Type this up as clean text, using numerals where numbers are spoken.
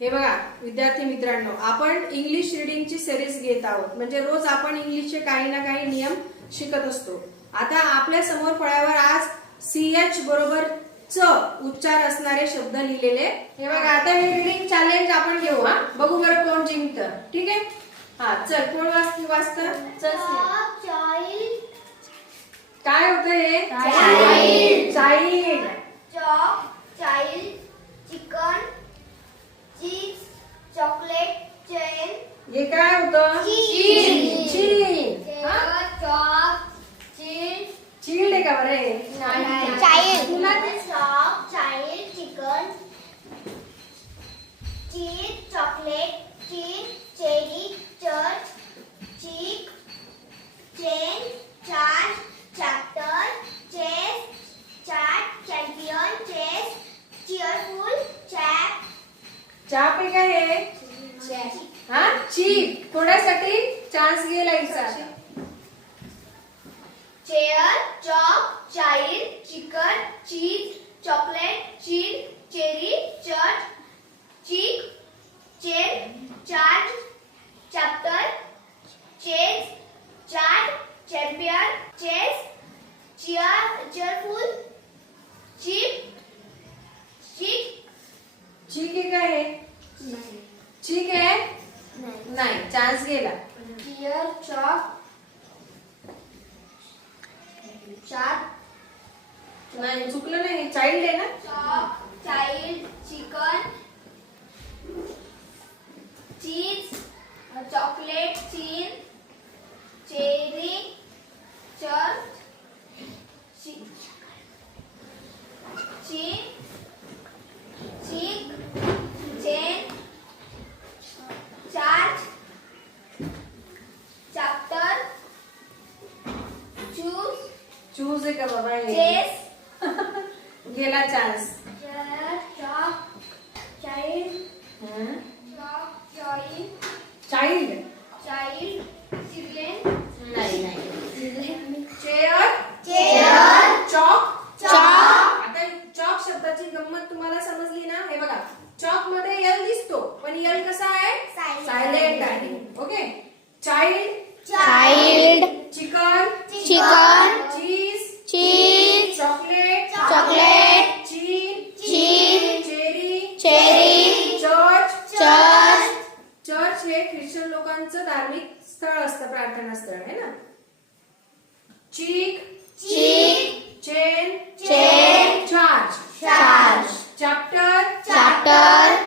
हे बघा विद्यार्थी मित्रांनो, आपण इंग्लिश रीडिंगची सिरीज घेत आहोत. म्हणजे रोज आपण इंग्लिशचे काही ना काही नियम शिकत असतो. आता आपल्या समोर फळ्यावर आज CH बरोबर च उच्चार असणारे शब्द लिहिलेले. हे बघा, आता हे रीडिंग चॅलेंज आपण घेऊ. हा, बघू बरं कोण जिंकतं. ठीक आहे. हा, चल कोण वाचतं. चल काय होतं हे? Child. Chalk, child, chicken, cheese, chocolate, chain. हे काय होतं? चीज. चीज. चॉक, चीज, चील्ड आहे का बरे? Child. Chalk, child, chicken, cheese, chocolate, cheese, cherry, church, cheek, chain, charge, chapter, chess, chat, champion, chess, cheerful, chap. Chap आहे का हे? हा, चीप. थोड्यासाठी चान्स घे लाईचा. Chair, chalk, child, chicken, cheese, chocolate, cheese, cherry, church, cheek, chain, charge, chapter, chess, chat, champion, chess, cheerful, cheap, cheek. Cheek आहे का हे? चीक आहे? नाही, चान्स गेला. चीयर, चॉक, चाट, नाही, चुकलं नाही. चाइल्ड आहे ना? Chalk, child, chicken, cheese, chocolate, cheese, cherry, church, चीक, चीक, chain, charge, chapter, choose, choose आहे का बाबा हे? चेस, गेला chance. Chalk, child, chalk, child, child. Child, children, नाही नाही. Chair, chair, chalk. चॉक. आता चॉक शब्दाची गंमत तुम्हाला समजली ना? हे बघा, चॉक मध्ये यल दिसतो, पण यल कसा आहे? सायलेंट आहे. Okay. Child, child, chicken, chicken, cheese, cheese, chocolate, chocolate, cheese, cheese, cherry, cherry, church. Church. Church हे ख्रिश्चन लोकांचं धार्मिक स्थळ असतं, प्रार्थना स्थळ आहे ना. चीक, चीक, chain, chain, charge, charge, chapter, chapter,